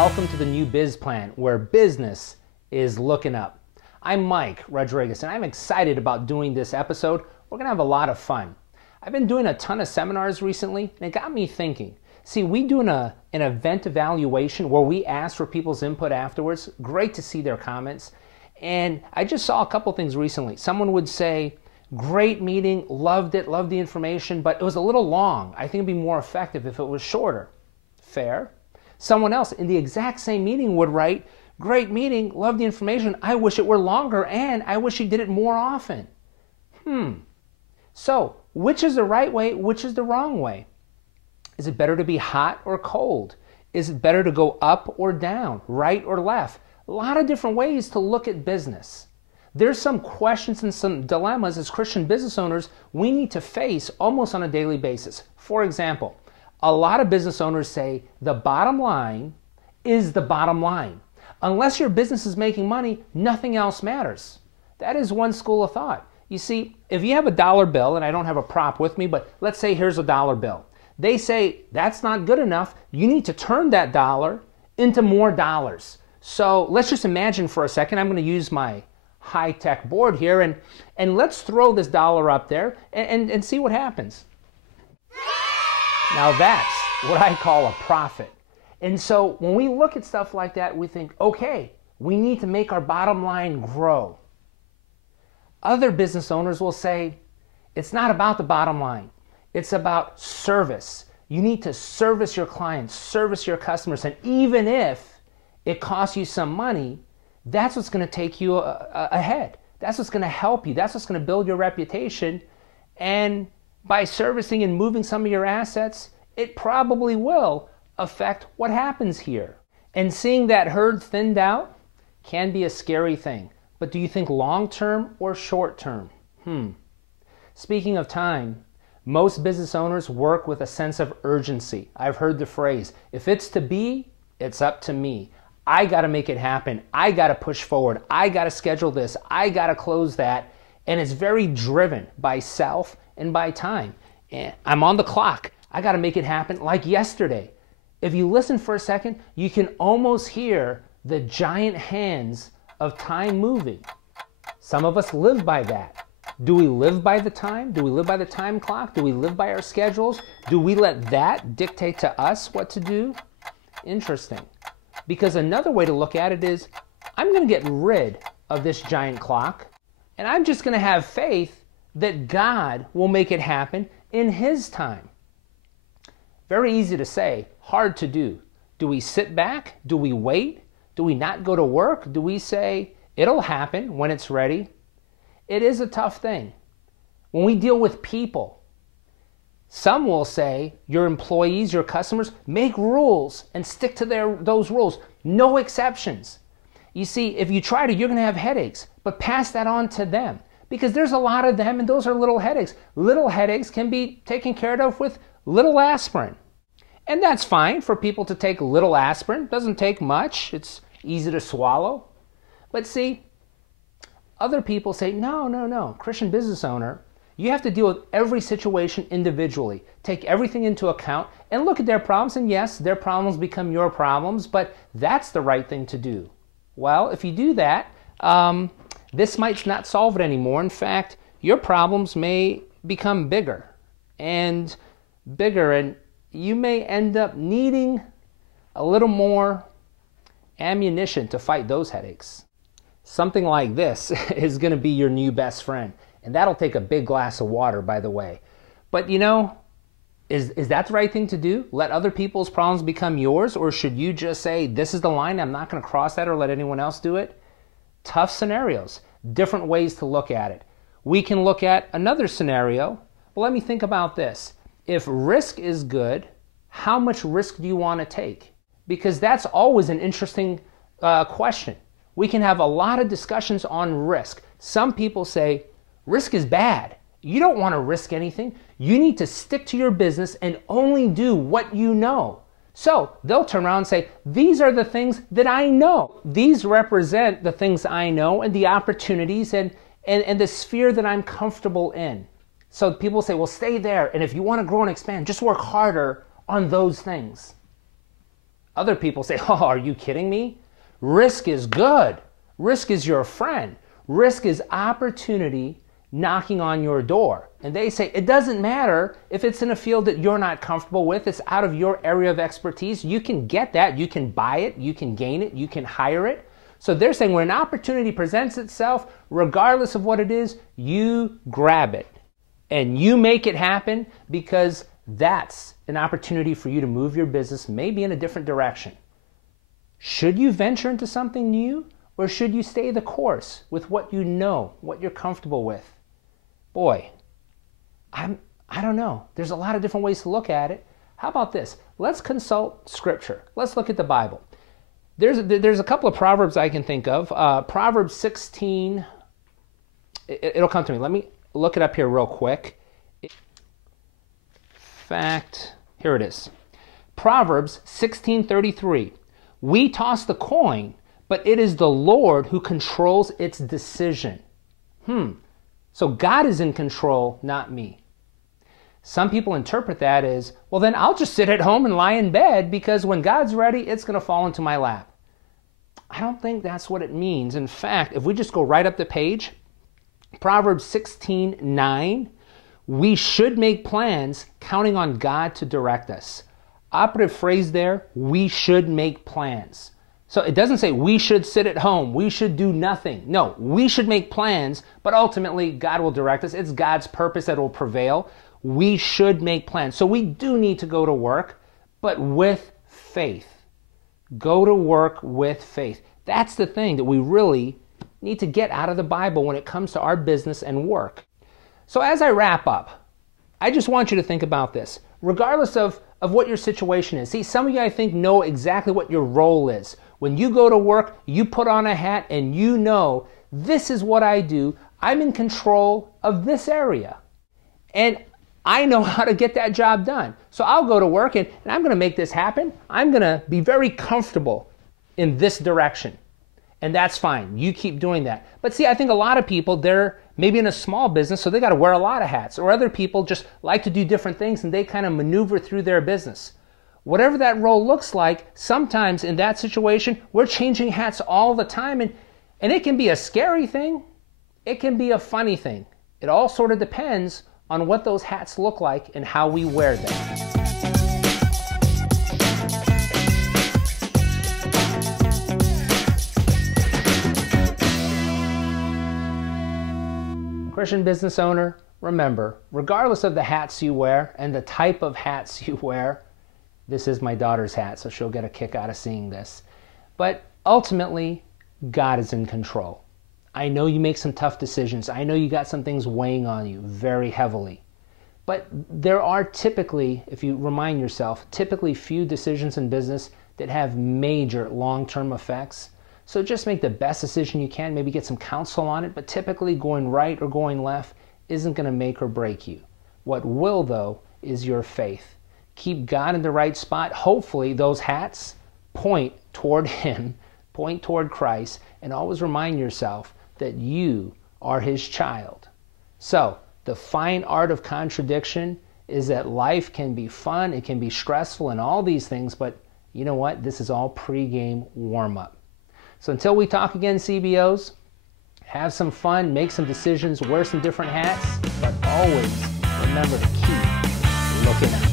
Welcome to the New Biz Plan, where business is looking up. I'm Mike Rodriguez, and I'm excited about doing this episode. We're going to have a lot of fun. I've been doing a ton of seminars recently, and it got me thinking. See, we do an event evaluation where we ask for people's input afterwards. Great to see their comments. And I just saw a couple things recently. Someone would say, great meeting, loved it, loved the information, but it was a little long. I think it'd be more effective if it was shorter. Fair. Someone else in the exact same meeting would write, great meeting, loved the information, I wish it were longer, and I wish you did it more often. So, which is the right way, which is the wrong way? Is it better to be hot or cold? Is it better to go up or down, right or left? A lot of different ways to look at business. There's some questions and some dilemmas as Christian business owners we need to face almost on a daily basis. For example, a lot of business owners say the bottom line is the bottom line. Unless your business is making money, nothing else matters. That is one school of thought. You see, if you have a dollar bill, and I don't have a prop with me, but let's say here's a dollar bill. They say that's not good enough. You need to turn that dollar into more dollars. So let's just imagine for a second, I'm going to use my high-tech board here, and let's throw this dollar up there and see what happens. Now that's what I call a profit. And so when we look at stuff like that, we think, okay, we need to make our bottom line grow. Other business owners will say, it's not about the bottom line. It's about service. You need to service your clients, service your customers, and even if it costs you some money, that's what's going to take you ahead. That's what's going to help you. That's what's going to build your reputation. And by servicing and moving some of your assets, it probably will affect what happens here. And seeing that herd thinned out can be a scary thing. But do you think long-term or short-term? Speaking of time, most business owners work with a sense of urgency. I've heard the phrase, if it's to be, it's up to me. I got to make it happen. I got to push forward. I got to schedule this. I got to close that. And it's very driven by self and by time. And I'm on the clock. I got to make it happen like yesterday. If you listen for a second, you can almost hear the giant hands of time moving. Some of us live by that. Do we live by the time? Do we live by the time clock? Do we live by our schedules? Do we let that dictate to us what to do? Interesting. Because another way to look at it is, I'm going to get rid of this giant clock, and I'm just going to have faith that God will make it happen in His time. Very easy to say, hard to do. Do we sit back? Do we wait? Do we not go to work? Do we say, it'll happen when it's ready? It is a tough thing. When we deal with people, some will say, your employees, your customers, make rules and stick to those rules. No exceptions. You see, if you try to, you're going to have headaches, but pass that on to them. Because there's a lot of them, and those are little headaches. Little headaches can be taken care of with little aspirin. And that's fine for people to take little aspirin. It doesn't take much. It's easy to swallow. But see, other people say, no, Christian business owner, you have to deal with every situation individually. Take everything into account and look at their problems. And yes, their problems become your problems, but that's the right thing to do. Well, if you do that, this might not solve it anymore. In fact, your problems may become bigger, and you may end up needing a little more ammunition to fight those headaches. Something like this is going to be your new best friend, and that'll take a big glass of water, by the way. But you know, is that the right thing to do? Let other people's problems become yours, or should you just say, this is the line, I'm not going to cross that or let anyone else do it? Tough scenarios, different ways to look at it. We can look at another scenario. Well, let me think about this. If risk is good, how much risk do you want to take? Because that's always an interesting question. We can have a lot of discussions on risk. Some people say, risk is bad. You don't want to risk anything. You need to stick to your business and only do what you know. So they'll turn around and say, these are the things that I know. These represent the things I know and the opportunities and the sphere that I'm comfortable in. So people say, well, stay there. And if you want to grow and expand, just work harder on those things. Other people say, oh, are you kidding me? Risk is good. Risk is your friend. Risk is opportunity knocking on your door. And they say, it doesn't matter if it's in a field that you're not comfortable with, it's out of your area of expertise. You can get that, you can buy it, you can gain it, you can hire it. So they're saying when an opportunity presents itself, regardless of what it is, you grab it and you make it happen, because that's an opportunity for you to move your business maybe in a different direction. Should you venture into something new, or should you stay the course with what you know, what you're comfortable with? Boy, I don't know. There's a lot of different ways to look at it. How about this? Let's consult Scripture. Let's look at the Bible. There's a couple of Proverbs I can think of. Proverbs 16, it'll come to me. Let me look it up here real quick. In fact, here it is. Proverbs 16:33. We toss the coin, but it is the Lord who controls its decision. So God is in control, not me. Some people interpret that as, well, then I'll just sit at home and lie in bed, because when God's ready, it's going to fall into my lap. I don't think that's what it means. In fact, if we just go right up the page, Proverbs 16:9, we should make plans counting on God to direct us. Operative phrase there, we should make plans. So it doesn't say we should sit at home, we should do nothing. No, we should make plans, but ultimately God will direct us. It's God's purpose that will prevail. We should make plans. So we do need to go to work, but with faith. Go to work with faith. That's the thing that we really need to get out of the Bible when it comes to our business and work. So as I wrap up, I just want you to think about this. Regardless of what your situation is. See, some of you, I think, know exactly what your role is. When you go to work, you put on a hat and you know, this is what I do. I'm in control of this area. And I know how to get that job done. So I'll go to work and I'm going to make this happen. I'm going to be very comfortable in this direction. And that's fine. You keep doing that. But see, I think a lot of people, they're maybe in a small business, so they got to wear a lot of hats. Or other people just like to do different things and they kind of maneuver through their business. Whatever that role looks like, sometimes in that situation, we're changing hats all the time. And it can be a scary thing. It can be a funny thing. It all sort of depends on what those hats look like and how we wear them. Christian business owner, remember, regardless of the hats you wear and the type of hats you wear, this is my daughter's hat, so she'll get a kick out of seeing this. But ultimately, God is in control. I know you make some tough decisions. I know you got some things weighing on you very heavily. But there are typically, if you remind yourself, typically few decisions in business that have major long-term effects. So just make the best decision you can, maybe get some counsel on it, but typically going right or going left isn't going to make or break you. What will, though, is your faith. Keep God in the right spot. Hopefully those hats point toward Him, point toward Christ, and always remind yourself that you are His child. So the fine art of contradiction is that life can be fun, it can be stressful and all these things, but you know what? This is all pre-game warm-up. So until we talk again, CBOs, have some fun, make some decisions, wear some different hats, but always remember to keep looking out.